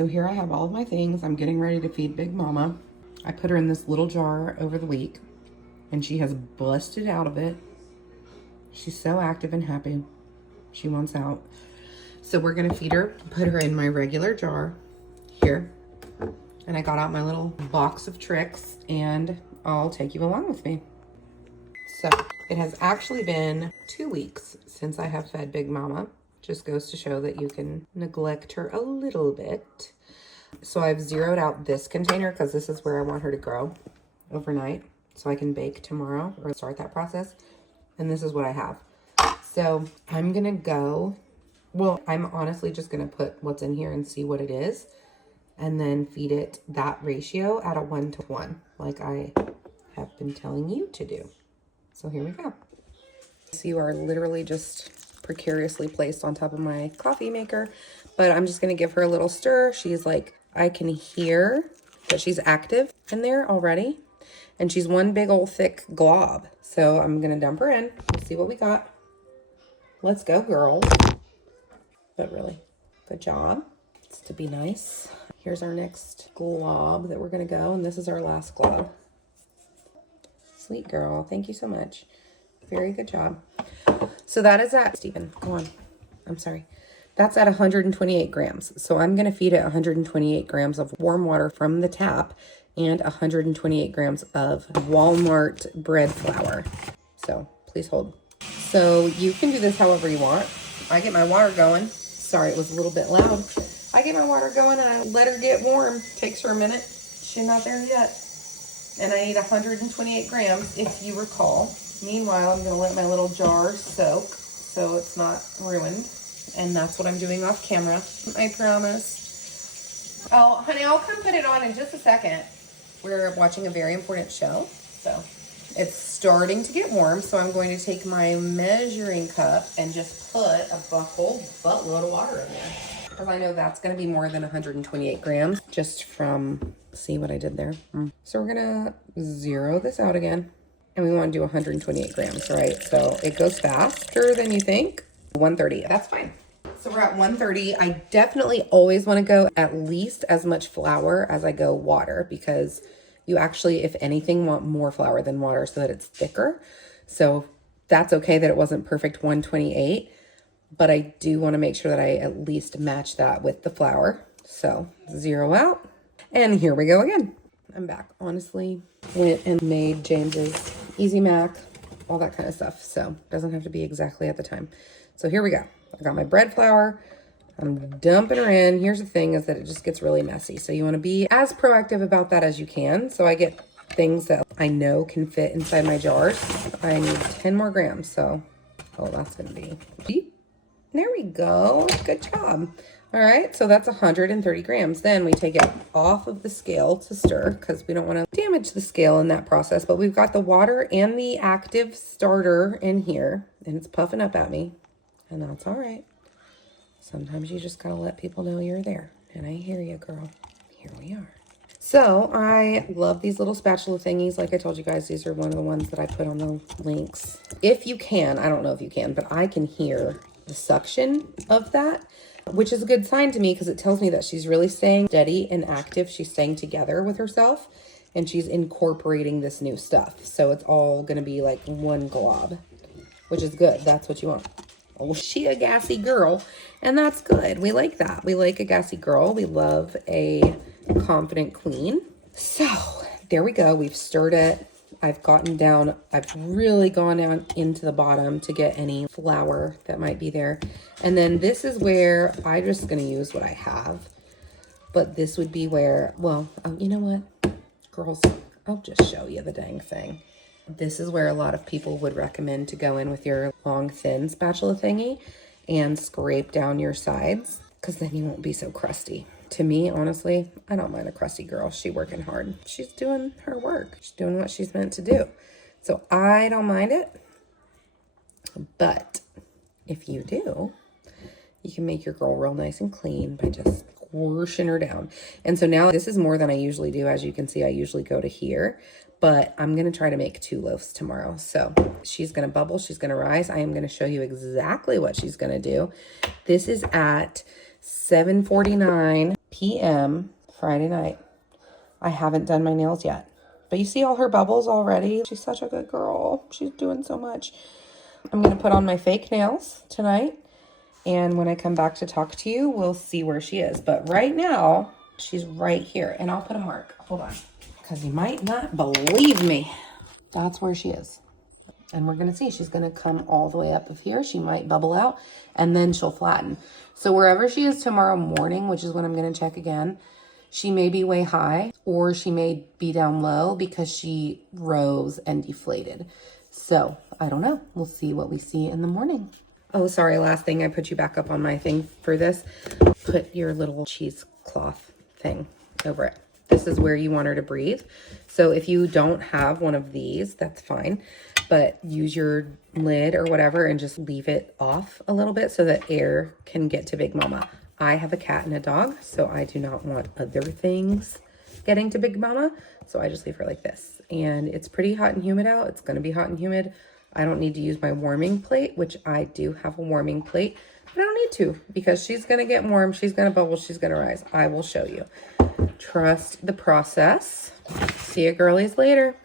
so here I have all of my things. I'm getting ready to feed Big Mama. I put her in this little jar over the week, and she has busted out of it. She's so active and happy. She wants out. So we're gonna feed her, put her in my regular jar here. And I got out my little box of tricks, and I'll take you along with me. So it has actually been 2 weeks since I have fed Big Mama. Just goes to show that you can neglect her a little bit. So I've zeroed out this container because this is where I want her to grow overnight so I can bake tomorrow or start that process. And this is what I have. So I'm gonna go, well, I'm honestly just gonna put what's in here and see what it is, and then feed it that ratio at a 1-to-1, like I have been telling you to do. So here we go. So you are literally just precariously placed on top of my coffee maker, but I'm just gonna give her a little stir. She's like, I can hear that she's active in there already, and she's one big old thick glob. So I'm gonna dump her in, see what we got. Let's go, girls. But really, good job. It's to be nice. Here's our next glob that we're gonna go, and this is our last glob. Sweet girl, thank you so much. Very good job. So that is at, Stephen, go on. I'm sorry. That's at 128 grams. So I'm gonna feed it 128 grams of warm water from the tap and 128 grams of Walmart bread flour. So please hold. So you can do this however you want. I get my water going. Sorry, it was a little bit loud. I get my water going and I let her get warm. Takes her a minute. She's not there yet. And I need 128 grams, if you recall. Meanwhile, I'm gonna let my little jar soak so it's not ruined. And that's what I'm doing off camera, I promise. Oh, honey, I'll come put it on in just a second. We're watching a very important show, so it's starting to get warm. So I'm going to take my measuring cup and just put a whole buttload of water in there. Because I know that's gonna be more than 128 grams just from, see what I did there? So we're gonna zero this out again. And we want to do 128 grams, right? So it goes faster than you think. 130, that's fine. So we're at 130. I definitely always want to go at least as much flour as I go water, because you actually, if anything, want more flour than water so that it's thicker. So that's okay that it wasn't perfect 128, but I do want to make sure that I at least match that with the flour. So zero out, and here we go again. I'm back. Honestly, went and made James's Easy Mac, all that kind of stuff. So it doesn't have to be exactly at the time. So here we go. I got my bread flour. I'm dumping her in. Here's the thing is that it just gets really messy. So you want to be as proactive about that as you can. So I get things that I know can fit inside my jars. I need 10 more grams. So, oh, that's going to be, there we go. Good job. All right, so that's 130 grams. Then we take it off of the scale to stir because we don't want to damage the scale in that process. But we've got the water and the active starter in here, and it's puffing up at me, and that's all right. Sometimes you just gotta let people know you're there. And I hear you, girl. Here we are. So I love these little spatula thingies. Like I told you guys, these are one of the ones that I put on the links. If you can, I don't know if you can, but I can hear the suction of that, which is a good sign to me because it tells me that she's really staying steady and active. She's staying together with herself and she's incorporating this new stuff. So it's all going to be like one glob, which is good. That's what you want. Oh, she a gassy girl, and that's good. We like that. We like a gassy girl. We love a confident queen. So there we go. We've stirred it. I've really gone down into the bottom to get any flour that might be there. And then this is where I'm just going to use what I have. But this would be where, well, oh, you know what? Girls, I'll just show you the dang thing. This is where a lot of people would recommend to go in with your long, thin spatula thingy and scrape down your sides, because then you won't be so crusty. To me, honestly, I don't mind a crusty girl. She's working hard. She's doing her work. She's doing what she's meant to do. So I don't mind it. But if you do, you can make your girl real nice and clean by just squishing her down. And so now this is more than I usually do. As you can see, I usually go to here. But I'm going to try to make 2 loaves tomorrow. So she's going to bubble. She's going to rise. I am going to show you exactly what she's going to do. This is at 7:49 p.m. Friday night. I haven't done my nails yet. But you see all her bubbles already? She's such a good girl. She's doing so much. I'm going to put on my fake nails tonight. And when I come back to talk to you, we'll see where she is. But right now, she's right here. And I'll put a mark. Hold on. Because you might not believe me. That's where she is. And we're going to see. She's going to come all the way up of here. She might bubble out. And then she'll flatten. So wherever she is tomorrow morning, which is when I'm going to check again, she may be way high. Or she may be down low because she rose and deflated. So I don't know. We'll see what we see in the morning. Oh, sorry. Last thing. I put you back up on my thing for this. Put your little cheesecloth thing over it. This is where you want her to breathe. So if you don't have one of these, that's fine. But use your lid or whatever and just leave it off a little bit so that air can get to Big Mama. I have a cat and a dog, so I do not want other things getting to Big Mama. So I just leave her like this. And it's pretty hot and humid out. It's going to be hot and humid. I don't need to use my warming plate, which I do have a warming plate. But I don't need to because she's going to get warm. She's going to bubble. She's going to rise. I will show you. Trust the process. See you girlies later.